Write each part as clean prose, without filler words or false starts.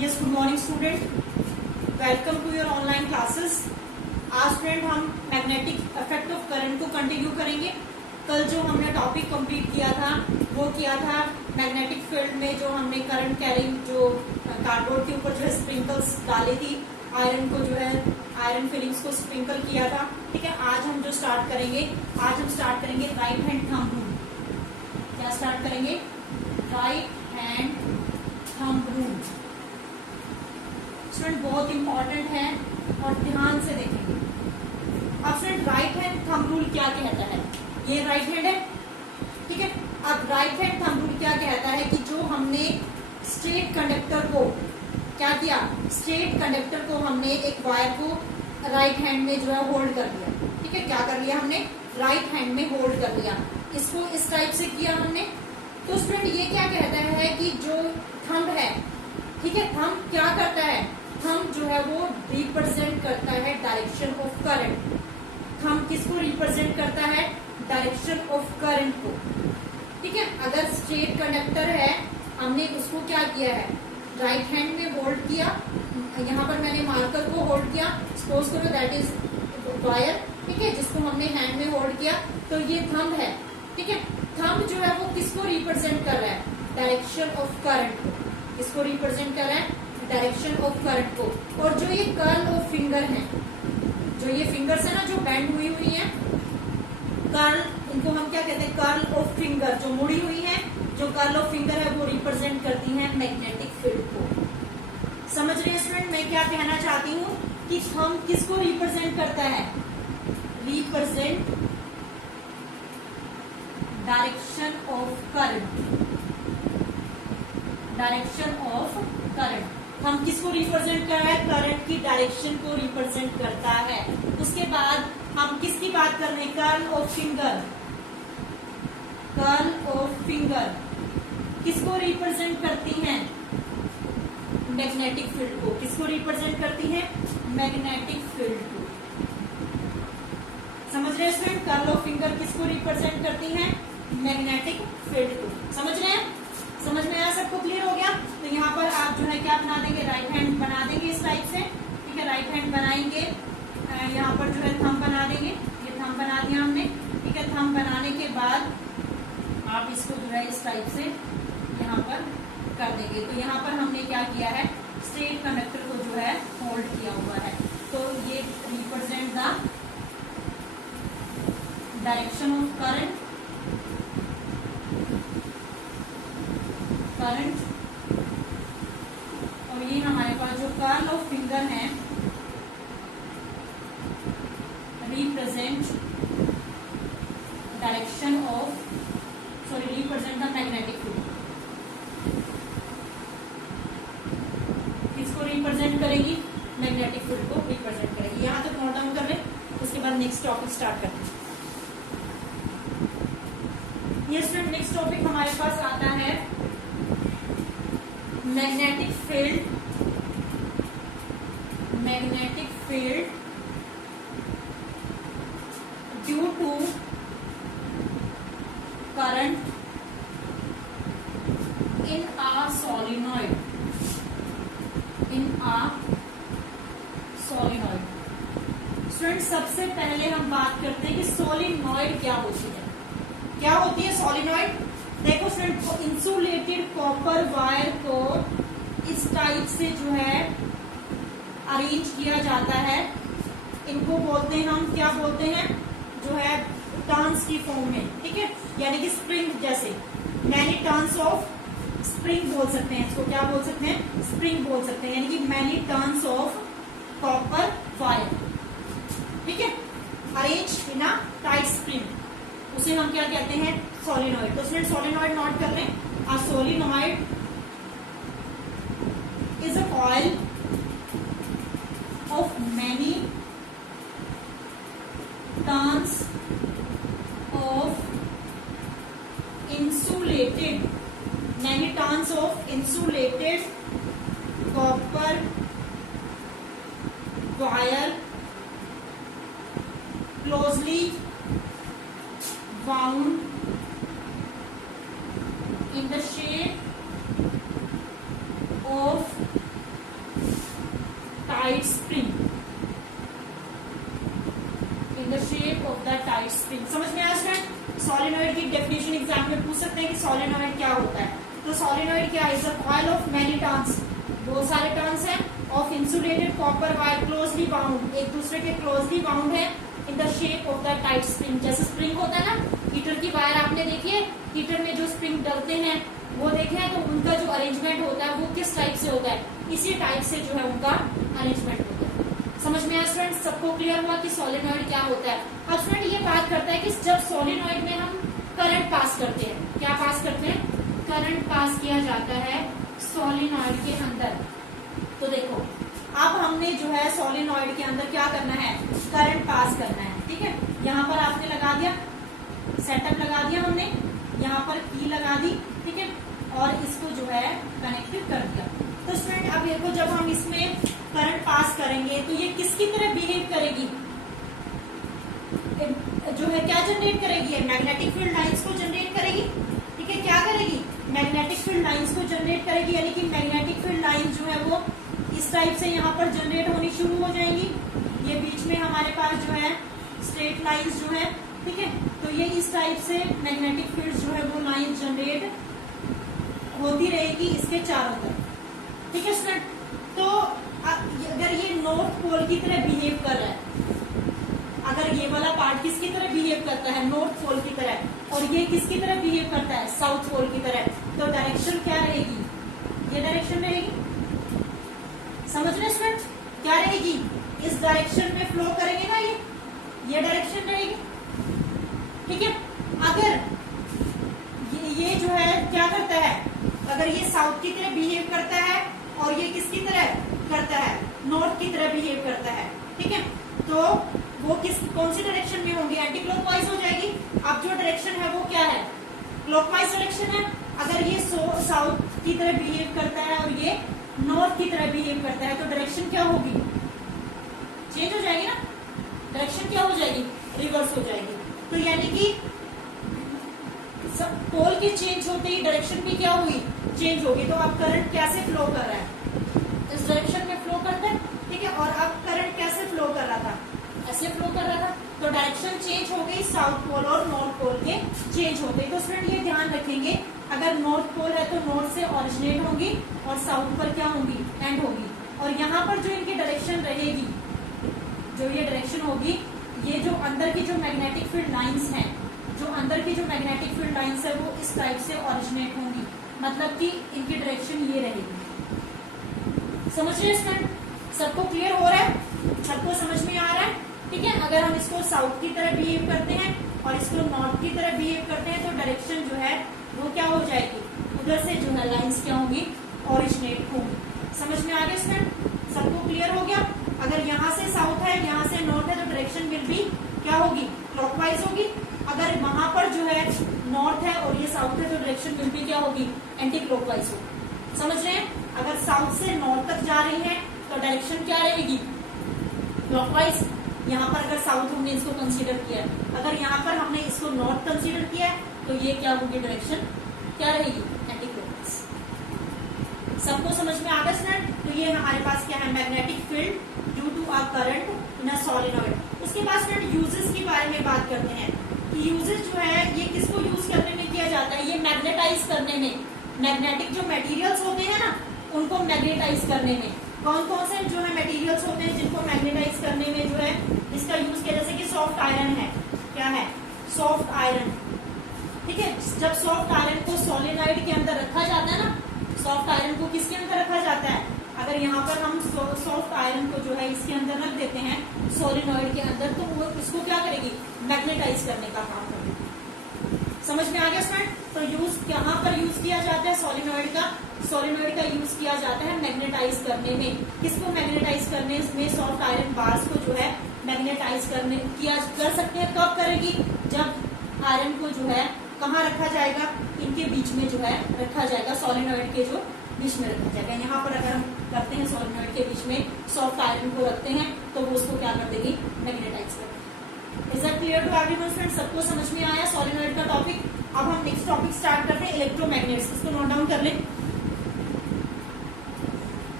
Yes, good morning student. Welcome to your online classes. आज student हम magnetic effect of current को continue करेंगे। कल जो हमने टॉपिक कंप्लीट किया था वो किया था मैग्नेटिक फील्ड में जो हमने करंट कैरिंग जो कार्डबोर्ड के ऊपर जो है स्प्रिंकल्स डाली थी, आयरन को जो है आयरन फिलिंग्स को स्प्रिंकल किया था। ठीक है, आज हम जो स्टार्ट करेंगे, आज हम स्टार्ट करेंगे राइट हैंड थंब रूल। क्या स्टार्ट करेंगे? Right hand thumb rule. Student बहुत इंपॉर्टेंट है और ध्यान से देखेंगे। अब student right hand thumb rule क्या कहता है? ये राइट हैंड है, ठीक है। अब राइट हैंड थंब रूल क्या कहता है कि जो हमने स्ट्रेट कंडक्टर को क्या किया, स्ट्रेट कंडक्टर को हमने एक वायर को राइट हैंड में जो है होल्ड कर लिया। ठीक है, क्या कर लिया हमने? राइट हैंड में होल्ड कर लिया। इसको इस टाइप से किया हमने। तो स्टूडेंट ये क्या कहता है कि जो थंब है, ठीक है, थंब क्या करता है? थंब जो है वो रिप्रेजेंट करता है डायरेक्शन ऑफ करंट। थंब किसको रिप्रेजेंट करता है? डायरेक्शन ऑफ करंट को। ठीक है, अगर स्ट्रेट कंडक्टर है, हमने उसको क्या किया है? राइट हैंड में होल्ड किया। यहाँ पर मैंने मार्कर को होल्ड किया, सपोज करो दैट इज वायर, ठीक है, जिसको हमने हैंड में होल्ड किया। तो ये थंब है, ठीक है। थंब जो है वो किसको रिप्रेजेंट कर रहा है? डायरेक्शन ऑफ करंट को। किसको रिप्रेजेंट कर रहा है? डायरेक्शन ऑफ करंट को। और जो ये कर्ल ऑफ फिंगर है, जो ये फिंगर्स है ना जो बेंड हुई हुई है, कर्ल, इनको हम क्या कहते हैं? Curl of finger. जो मुड़ी हुई है, जो कर्ल ऑफ फिंगर है वो रिप्रेजेंट करती है मैग्नेटिक फील्ड को। समझ रहे हैं स्टूडेंट मैं क्या कहना चाहती हूँ? कि हम किसको रिप्रेजेंट करता है? Represent direction of current. Direction of current. हम किसको रिप्रेजेंट कर रहे हैं? करंट की डायरेक्शन को रिप्रेजेंट करता है। उसके बाद हम किसकी बात कर रहे हैं? Curl of finger. Curl of finger किसको रिप्रेजेंट करती हैं? मैग्नेटिक फील्ड को। किसको रिप्रेजेंट करती हैं? मैग्नेटिक फील्ड को। समझ रहे हैं स्टूडेंट? कर्ल ऑफ फिंगर किसको रिप्रेजेंट करती हैं? मैग्नेटिक फील्ड को। समझ रहे हैं? समझ में आया? सबको क्लियर हो गया? तो यहाँ पर आप जो है क्या बना देंगे? राइट हैंड बना देंगे इस टाइप से। ठीक है, राइट हैंड बनाएंगे। यहाँ पर जो है थंब बना देंगे। ये थंब बना दिया हमने। ठीक है, थंब बनाने के बाद आप इसको जो है इस टाइप से यहाँ पर कर देंगे। तो यहाँ पर हमने क्या किया है? स्ट्रेट कंडक्टर को जो है होल्ड किया हुआ है। तो ये represent the direction of current. Current. और ये हमारे पास जो कर्ल ऑफ फिंगर है represent direction of represent the magnetic field. किसको रिप्रेजेंट करेगी? मैग्नेटिक फील्ड को रिप्रेजेंट करेगी। यहां तक नोट डाउन कर ले, उसके बाद नेक्स्ट टॉपिक स्टार्ट करते हैं। ये स्टूडेंट नेक्स्ट टॉपिक हमारे पास आता है magnetic field. Magnetic field due to current in a solenoid. In a solenoid. Student सबसे पहले हम बात करते हैं कि सोलिनॉइड क्या होती है। क्या होती है सोलिनॉइड? देखो स्टूडेंट, को इंसुलेटेड कॉपर वायर को इस टाइप से जो है अरेंज किया जाता है। इनको बोलते हैं हम, क्या बोलते हैं? जो है टर्न्स की फॉर्म में। ठीक है, यानी कि स्प्रिंग जैसे। मैनी टर्न्स ऑफ स्प्रिंग बोल सकते हैं इसको। क्या बोल सकते हैं? स्प्रिंग बोल सकते हैं, यानी कि many turns of copper wire. ठीक है, arrange in a tight spring, उसे हम क्या कहते हैं? सोलिनॉइड। तो स्टूडेंट सोलिनॉइड नोट कर लें। A solenoid is a coil of many turns of insulated, many turns of insulated copper wire closely wound in the shape of solenoid क्या है? Is a coil of many turns, बहुत सारे turns हैं, of insulated copper wire closely bound, एक दूसरे के closely bound है, in the shape of the tight spring. जैसे स्प्रिंग होता है ना, हीटर की वायर आपने देखी है, हीटर में जो स्प्रिंग डलते हैं वो देखे हैं, तो उनका जो अरेंजमेंट होता है वो किस टाइप से होता है? इसी टाइप से जो है उनका अरेंजमेंट होता है। समझ में आया स्टूडेंट? सबको क्लियर हुआ कि सोलिनॉइड क्या होता है? अब स्टूडेंट ये बात करता है कि जब सोलिनॉइड में हम करंट पास करते हैं, क्या पास करते हैं? करंट पास किया जाता है सोलिनॉइड के अंदर। तो देखो अब हमने जो है सोलिनॉइड के अंदर क्या करना है? करंट पास करना है, ठीक है। यहाँ पर आपने लगा दिया, सेटअप लगा दिया हमने, यहाँ पर की लगा दी, ठीक है, और इसको जो है कनेक्टेड कर दिया। तो स्टूडेंट अब देखो जब हम इसमें करंट पास करेंगे तो ये किसकी तरह बिहेव करेगी? जो है क्या जनरेट करेगी? मैग्नेटिक फील्ड लाइंस को जनरेट करेगी, ठीक है। क्या करेगी? मैग्नेटिक फील्ड लाइंस को जनरेट करेगी, यानी कि मैग्नेटिक फील्ड लाइंस जो है वो इस टाइप से यहाँ पर जनरेट होनी शुरू हो जाएंगी। ये बीच में हमारे पास जो है स्ट्रेट लाइंस जो है, ठीक है, तो ये इस टाइप से मैग्नेटिक फील्ड जो है वो लाइन जनरेट होती रहेगी इसके चारों तरफ, ठीक है स्टूडेंट। तो अगर ये नॉर्थ पोल की तरह बिहेव कर रहा है, अगर ये वाला पार्ट किसकी तरह बिहेव करता है? नॉर्थ पोल की तरह, और ये किसकी तरह बिहेव करता है? साउथ पोल की तरह, तो डायरेक्शन क्या रहेगी? ये डायरेक्शन रहेगी। समझ रहे स्टूडेंट? क्या रहेगी? इस डायरेक्शन में फ्लो करेंगे ना, ये डायरेक्शन रहेगी, ठीक है। अगर ये जो है क्या करता है? अगर ये साउथ की तरह बिहेव करता है और ये किसकी तरह करता है? नॉर्थ की तरह बिहेव करता है, ठीक है, तो वो कौन सी डायरेक्शन में होंगे? एंटी क्लॉकवाइज हो जाएगी। अब जो डायरेक्शन है वो क्या है? क्लॉकवाइज डायरेक्शन है। अगर ये साउथ की तरह बिहेव करता है और ये नॉर्थ की तरह बिहेव करता है, तो डायरेक्शन क्या होगी? चेंज हो जाएगी ना, डायरेक्शन क्या हो जाएगी? रिवर्स हो जाएगी। तो यानी कि पोल के चेंज होते ही डायरेक्शन भी क्या हुई? चेंज होगी। तो अब करंट कैसे फ्लो कर रहा है? इस डायरेक्शन में फ्लो करता है, ठीक है, और अब करंट कैसे फ्लो कर रहा था? ऐसे फ्लो कर रहा था, तो डायरेक्शन चेंज हो गई साउथ पोल और नॉर्थ पोल के चेंज होते। तो स्टूडेंट ये ध्यान रखेंगे, अगर नॉर्थ पोल है तो नॉर्थ से ओरिजिनेट होगी और साउथ पर क्या होगी? एंड होगी। और यहाँ पर जो इनकी डायरेक्शन रहेगी, जो ये डायरेक्शन होगी, ये जो अंदर की जो मैग्नेटिक फील्ड लाइंस हैं, जो अंदर की जो मैग्नेटिक फील्ड लाइंस है वो इस टाइप से ओरिजिनेट होंगी, मतलब कि इनकी डायरेक्शन ये रहेगी। समझ रहे हैं स्टूडेंट? सबको क्लियर हो रहा है? सबको समझ में आ रहा है? ठीक है। अगर हम इसको साउथ की तरह बिहेव करते हैं और इसको नॉर्थ की तरह बिहेव करते हैं, तो डायरेक्शन जो है वो क्या हो जाएगी? उधर से जो है लाइंस क्या होंगी? ओरिजिनेट होंगी। समझ में आ गया स्टूडेंट? सबको क्लियर हो गया? अगर यहाँ से साउथ है, यहाँ से नॉर्थ है, तो डायरेक्शन विल बी क्या होगी? क्लॉकवाइज होगी। अगर वहां पर जो है नॉर्थ है और ये साउथ है, तो डायरेक्शन विल बी क्या होगी? एंटी क्लॉकवाइज होगी। समझ रहे हैं? अगर साउथ से नॉर्थ तक जा रही है तो डायरेक्शन क्या रहेगी? क्लॉकवाइज। यहाँ पर अगर साउथ हमने इसको कंसीडर किया है, अगर यहाँ पर हमने इसको नॉर्थ कंसीडर किया है, तो ये क्या होगी? डायरेक्शन क्या रहेगी? Anti clockwise. सबको समझ में आ गया स्टूडेंट? तो ये हमारे पास क्या है? Magnetic field due to a current in a solenoid. उसके बाद स्टूडेंट यूजेस के बारे में बात करते हैं कि यूजेस जो है ये किसको यूज करने में किया जाता है? ये मैग्नेटाइज करने में, मैग्नेटिक जो मटेरियल्स होते हैं ना, उनको मैग्नेटाइज करने में। कौन कौन से जो है मटेरियल्स होते हैं जिनको मैग्नेटाइज करने में जो है इसका यूज किया? जैसे कि सॉफ्ट आयरन है। क्या है? सॉफ्ट आयरन, ठीक है। जब सॉफ्ट आयरन को सोलेनॉइड के अंदर रखा जाता है ना, सॉफ्ट आयरन को किसके अंदर रखा जाता है? अगर यहाँ पर हम सॉफ्ट आयरन को जो है इसके अंदर रख देते हैं सोलेनॉइड के अंदर, तो वो इसको क्या करेगी? मैग्नेटाइज करने का काम करेगी। समझ में आ गया स्टूडेंट? तो यूज कहाँ पर यूज किया जाता है सोलेनॉइड का? सोलेनॉइड का यूज किया जाता है मैग्नेटाइज करने में। किसको मैग्नेटाइज करने में? सॉफ्ट आयरन बार्स को जो है मैग्नेटाइज करने किया कर सकते हैं। कब करेगी? जब आयरन को जो है कहाँ रखा जाएगा? इनके बीच में जो है रखा जाएगा, सोलेनॉइड के जो बीच में रखा जाएगा। यहाँ पर अगर हम करते हैं सोलेनॉइड के बीच में सॉफ्ट आयरन को रखते हैं, तो वो उसको क्या कर देगी? मैग्नेटाइज कर देगी। Is that clear to everyone friends? सबको समझ में आया सोलेनॉइड का टॉपिक? अब हम नेक्स्ट टॉपिक स्टार्ट करते हैं, इलेक्ट्रोमैग्नेट्स। इसको नोट डाउन कर लें।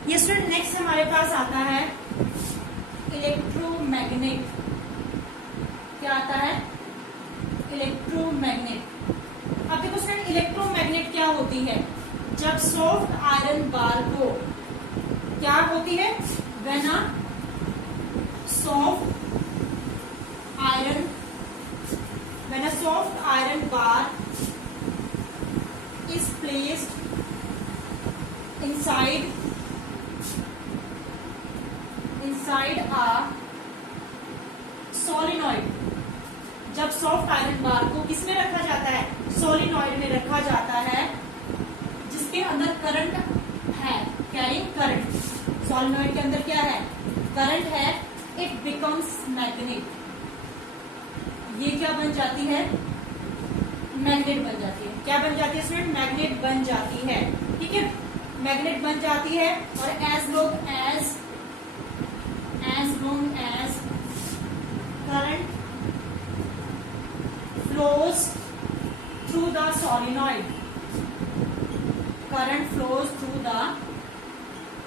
ये स्टूडेंट नेक्स्ट हमारे पास आता है इलेक्ट्रोमैग्नेट। क्या आता है? इलेक्ट्रोमैग्नेट। अब देखो स्टूडेंट, इलेक्ट्रोमैग्नेट क्या होती है? जब सॉफ्ट आयरन बार को क्या होती है, when a soft iron bar is placed inside a solenoid। जब सॉफ्ट आयरन बार को किसमें रखा जाता है, सोलिनॉइड में रखा जाता है, जिसके अंदर करंट है, कैरिंग करंट। सोलिनॉइड के अंदर क्या है, करंट है। It becomes magnet. ये क्या बन जाती है, मैग्नेट बन जाती है। क्या बन जाती है स्टूडेंट, मैग्नेट बन जाती है। ठीक है, मैग्नेट बन जाती है। और as long as current flows through the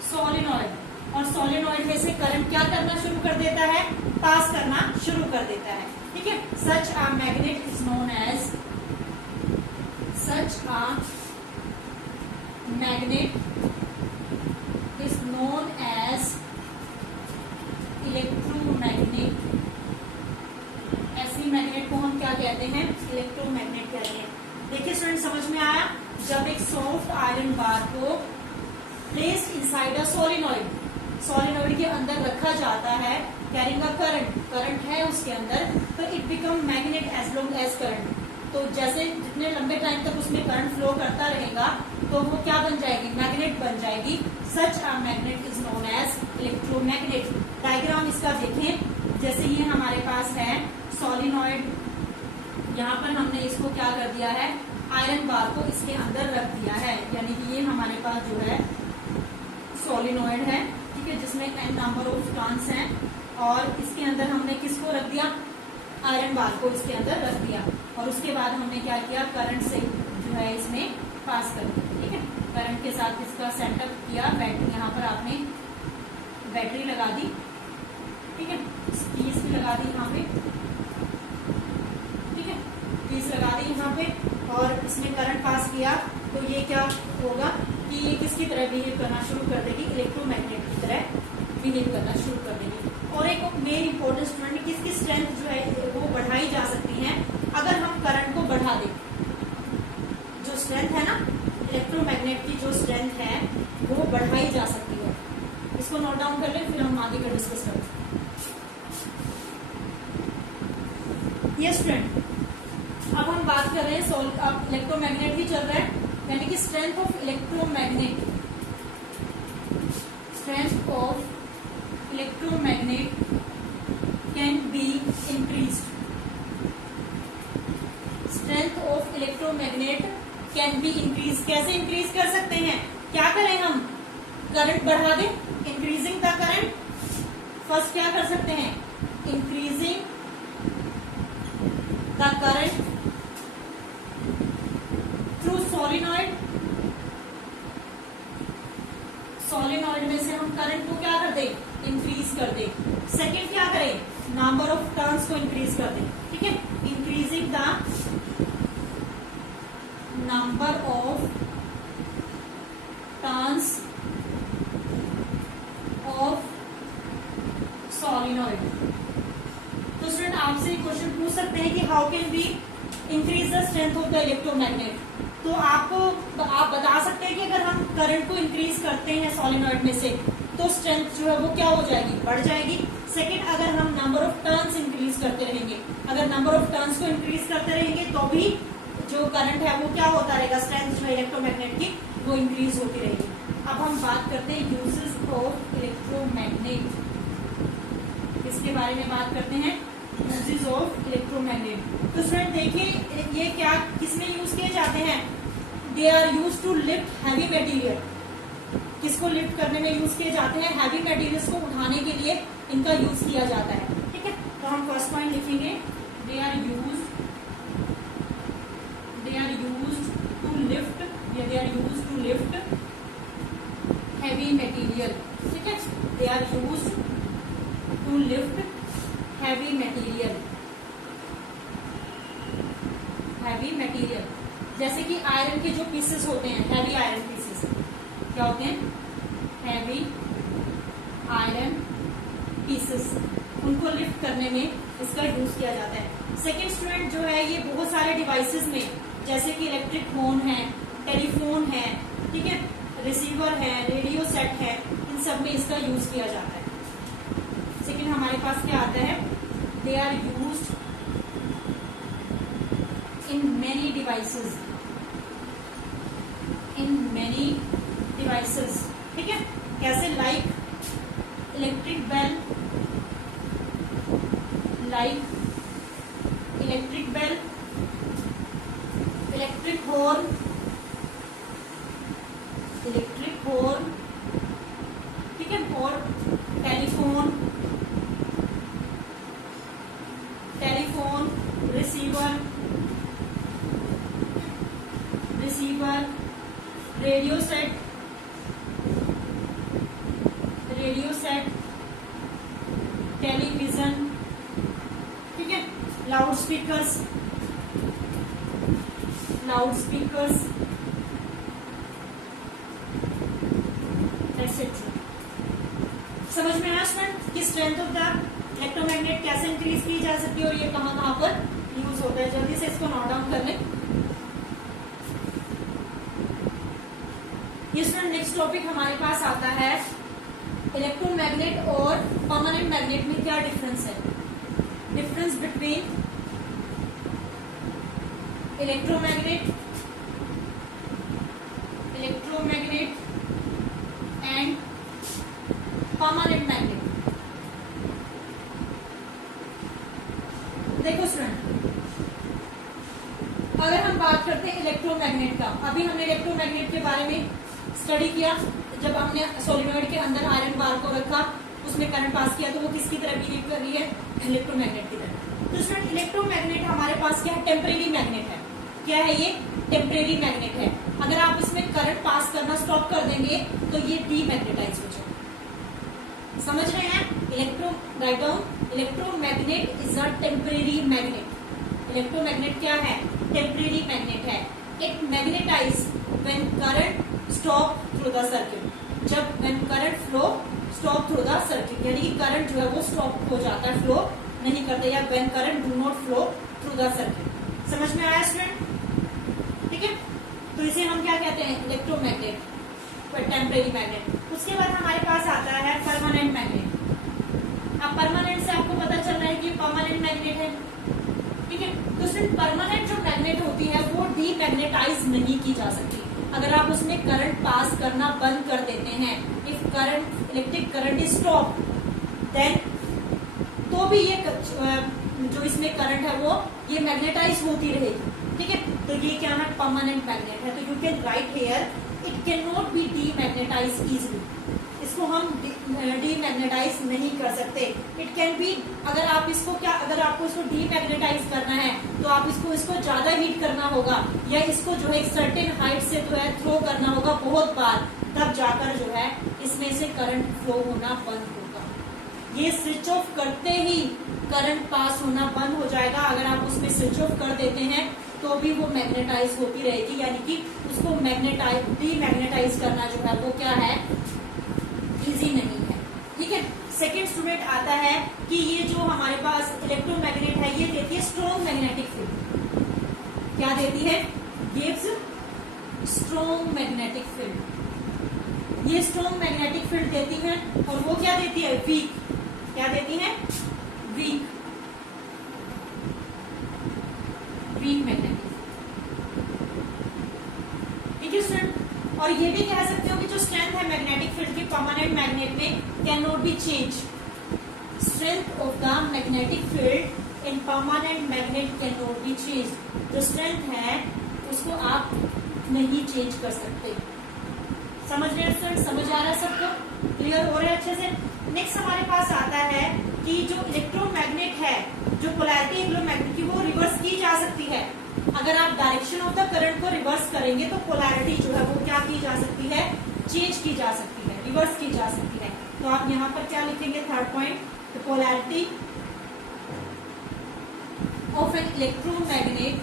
solenoid, और सोलिनॉइड में से करंट क्या करना शुरू कर देता है, पास करना शुरू कर देता है। ठीक है, such a magnet is known as electromagnet. ऐसी मैग्नेट को हम क्या कहते हैं, इलेक्ट्रोमैग्नेट कहते हैं। देखिए स्टूडेंट, समझ में आया। जब एक सॉफ्ट आयरन बार को प्लेस्ड इनसाइड अ सोलिनॉइड के अंदर रखा जाता है, कैरिंग अ करंट है उसके अंदर, तो it become magnet as long as current. तो जैसे जितने लंबे टाइम तक उसमें करंट फ्लो करता रहेगा तो वो क्या बन जाएगी, मैग्नेट बन जाएगी। Such a magnet is known as electromagnet. Diagram इसका देखें, जैसे ये हमारे पास है सोलिनॉइड, यहाँ पर हमने इसको क्या कर दिया है, आयरन बार को इसके अंदर रख दिया है, यानी कि ये हमारे पास जो है सोलिनॉइड है। ठीक है, जिसमें n नंबर ऑफ टर्न्स हैं, और इसके अंदर हमने किसको रख दिया, आयरन बार को इसके अंदर रख दिया। और उसके बाद हमने क्या किया, करंट से जो है इसमें पास कर दिया। ठीक है, करंट के साथ इसका सेटअप किया, बैटरी यहाँ पर आपने बैटरी लगा दी। ठीक है, कीज भी लगा दी यहाँ पे। ठीक है, कीज लगा दी यहाँ पे, और इसमें करंट पास किया, तो ये क्या होगा कि ये किसकी तरह बिहेव करना शुरू कर देगी, इलेक्ट्रोमैग्नेट की तरह बिहेव करना शुरू कर देगी। और एक मेन इंपॉर्टेंट स्टूडेंट, किसकी स्ट्रेंथ जो है वो बढ़ाई जा सकती है अगर हम करंट को बढ़ा दें। जो स्ट्रेंथ है ना, इलेक्ट्रोमैग्नेट की जो स्ट्रेंथ है वो बढ़ाई जा सकती है। इसको नोट डाउन कर लें, फिर हम आगे का डिस्कस करें। ये स्टूडेंट, अब हम बात कर रहे हैं अब इलेक्ट्रोमैग्नेट ही चल रहा है, यानी कि strength of electromagnet can be increased. Strength of electromagnet can be increase. कैसे इंक्रीज कर सकते हैं, क्या करें हम, करंट बढ़ा दें, इंक्रीजिंग द करंट। फर्स्ट क्या कर सकते हैं, increasing the current through solenoid में से हम करंट को क्या कर दें, इंक्रीज कर दें। सेकंड क्या करें, नंबर ऑफ टर्न्स को इंक्रीज कर दें। ठीक है, increasing the number of turns of solenoid. तो स्टूडेंट, आपसे क्वेश्चन पूछ सकते हैं कि how can be increase the strength of the electromagnet. तो आप बता सकते हैं कि अगर हम करंट को इंक्रीज करते हैं सोलिनॉइड में से, तो स्ट्रेंथ जो है वो क्या हो जाएगी, बढ़ जाएगी। सेकंड, अगर हम नंबर ऑफ टर्न्स इंक्रीज करते रहेंगे, अगर नंबर ऑफ टर्न्स को इंक्रीज करते रहेंगे तो भी जो करंट है वो क्या होता रहेगा, स्ट्रेंथ जो है इलेक्ट्रोमैग्नेट की वो इंक्रीज होती रहेगी। अब हम बात करते हैं यूजेस ऑफ इलेक्ट्रोमैग्नेट। इसके बारे में बात करते हैं, यूजेस ऑफ इलेक्ट्रोमैग्नेट। तो स्टूडेंट देखिए, ये क्या किसमें यूज किए जाते हैं, they are use to lift heavy material. किसको लिफ्ट करने में यूज किए जाते हैं, हैवी मटेरियल्स को उठाने के लिए इनका यूज किया जाता है। ठीक है, तो हम फर्स्ट पॉइंट लिखेंगे, they are used to lift, या they are used to lift heavy material. ठीक है, they are used to lift heavy material. जैसे कि आयरन के जो पीसेस होते हैं, हैवी आयरन पीसेस, क्या होते हैं, हैवी आयरन पीसेस, उनको लिफ्ट करने में इसका यूज किया जाता है। सेकेंड स्टूडेंट जो है ये बहुत सारे डिवाइसेस में, जैसे कि इलेक्ट्रिक फोन है, टेलीफोन है, ठीक है, रिसीवर है, रेडियो सेट है, इन सब में इसका यूज किया जाता है। सेकेंड हमारे पास क्या आता है, they are used in many devices, in many devices, ठीक है, कैसे, like electric bell, like electric bell, electric horn, electric horn, ठीक है, और telephone, telephone, receiver, receiver, radio set, radio set, television, ठीक है, loud speakers, loud speakers, etcetera. समझ में आया स्टूडेंट कि स्ट्रेंथ ऑफ द इलेक्ट्रोमैग्नेट कैसे इंक्रीज की जा सकती है और ये कहाँ कहाँ पर यूज होता है। जल्दी से इसको नोट डाउन कर लें। ये स्टूडेंट नेक्स्ट टॉपिक हमारे पास आता है इलेक्ट्रोमैग्नेट और परमानेंट मैग्नेट में क्या डिफरेंस है। Difference between electromagnet, electromagnet and permanent magnet. देखो स्टूडेंट, अगर हम बात करते हैं इलेक्ट्रोमैग्नेट का, अभी हमने इलेक्ट्रोमैग्नेट के बारे में स्टडी किया जब हमने सोलिनॉइड के अंदर आयरन बार को रखा, उसमें करंट पास किया तो वो किसकी तरह बिहेव कर रही है, इलेक्ट्रोमैग्नेट की तरह। तो स्टूडेंट इलेक्ट्रोमैग्नेट हमारे पास क्या है, टेम्परेरी मैग्नेट है। क्या है ये, टेम्परेरी मैग्नेट है। अगर आप इसमें करंट पास करना स्टॉप कर देंगे तो ये डीमैग्नेटाइज हो जाएगा। समझ रहे हैं, write down, electromagnet is a temporary magnet. Electromagnet क्या है, टेम्परेरी मैग्नेट है। It magnetise when current stop through the circuit. जब when current flow stop through the circuit, यानी कि करंट जो है वो स्टॉप हो जाता है, फ्लो नहीं करता, या when current do not flow through the circuit. समझ में आया स्टूडेंट, ठीक है। तो इसे हम क्या कहते हैं, इलेक्ट्रोमैग्नेट, टेम्परेरी मैग्नेट। उसके बाद हमारे पास आता है परमानेंट मैग्नेट। अब परमानेंट से आपको पता चल रहा है कि परमानेंट मैग्नेट है, ठीक है। तो उसमें परमानेंट जो मैग्नेट होती है वो डीमैग्नेटाइज नहीं की जा सकती। अगर आप उसमें करंट पास करना बंद कर देते हैं, if current, electric current is stop, then तो भी ये जो इसमें करंट है वो ये मैग्नेटाइज होती रहेगी, ठीक है। तो ये क्या है, परमानेंट मैग्नेट है। तो you can write here, it can not be demagnetise easily. इसको हम डीमैग्नेटाइज नहीं कर सकते। इट कैन बी, अगर आप इसको क्या, अगर आपको इसको डीमैग्नेटाइज करना है तो आप इसको ज्यादा हीट करना होगा, या इसको जो है एक सर्टेन हाइट से जो है थ्रो करना होगा बहुत बार, तब जाकर जो है इसमें से करंट फ्लो होना बंद होगा। ये स्विच ऑफ करते ही करंट पास होना बंद हो जाएगा। अगर आप उसमें स्विच ऑफ कर देते हैं तो भी वो मैग्नेटाइज होती रहेगी, यानी कि उसको मैग्नेटाइज, डीमैग्नेटाइज करना जो है वो क्या है, इजी नहीं है, ठीक है। सेकेंड स्टूडेंट आता है कि ये जो हमारे पास इलेक्ट्रोमैग्नेट है ये देती है स्ट्रॉन्ग मैग्नेटिक फील्ड। क्या देती है, गिव्स स्ट्रॉन्ग मैग्नेटिक फील्ड। ये स्ट्रॉन्ग मैग्नेटिक फील्ड देती है। और वो क्या देती है, वीक। क्या देती है, वीक, वीक मैग्नेटिक, ठीक है स्टूडेंट। और ये भी कह सकते हो कि जो स्ट्रेंथ है मैग्नेटिक फील्ड की परमानेंट मैग्नेट में can not be change. Strength of the magnetic field in permanent magnet can not be change. जो स्ट्रेंथ है उसको आप नहीं चेंज कर सकते। समझ रहे हैं स्टूडेंट, समझ आ रहा है सबको, क्लियर हो रहा है अच्छे से। नेक्स्ट हमारे पास आता है कि जो इलेक्ट्रोमैग्नेट है, जो पोलैरिटी इलेक्ट्रोमैग्नेट की वो रिवर्स की जा सकती है। अगर आप डायरेक्शन ऑफ द करंट को रिवर्स करेंगे तो पोलैरिटी जो है वो क्या की जा सकती है, चेंज की जा सकती है, रिवर्स की जा सकती है। तो आप यहाँ पर क्या लिखेंगे, third point, the polarity of an electromagnet,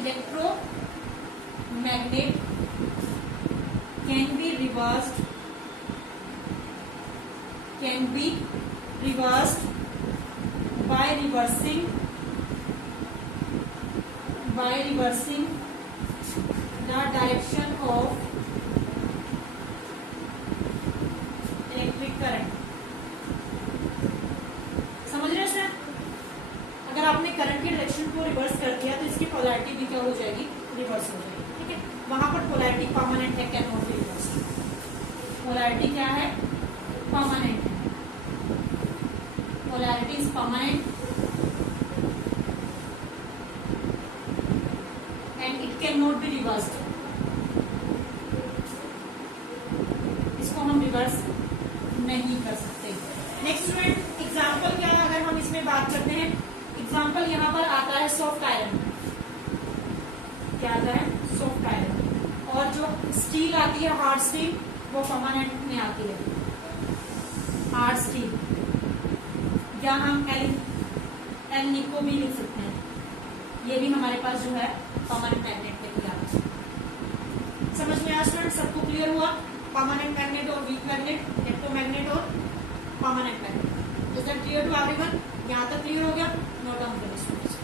electromagnet can be reversed by reversing the direction of electric current. समझ रहे हैं? अगर आपने करंट की डायरेक्शन को रिवर्स कर दिया तो इसकी पोलैरिटी भी क्या हो जाएगी, रिवर्स हो जाएगी। ठीक है, वहां पर पोलैरिटी परमानेंट है, can not be reverse. Polarity क्या है, परमानेंट है, polarity is permanent and it can not be reversed. इसको हम रिवर्स नहीं कर सकते। नेक्स्ट स्टूडेंट, एग्जाम्पल क्या है अगर हम इसमें बात करते हैं। एग्जाम्पल यहाँ पर आता है सॉफ्ट आयरन। क्या आता है, सॉफ्ट आयरन। और जो स्टील आती है, हार्ड स्टील, वो परमानेंट में आती है, हार्ड स्टील, या हम एल निको भी लिख सकते हैं। ये भी हमारे पास जो है परमानेंट मैग्नेट में ही आता है। समझ में आया स्टूडेंट? सबको क्लियर हुआ? परमानेंट मैग्नेट और वीक मैग्नेट, इलेक्ट्रोमैग्नेट और permanent magnet. Is that clear to everyone? यहाँ तक क्लियर हो गया? नोट डाउन करें स्टूडेंट्स।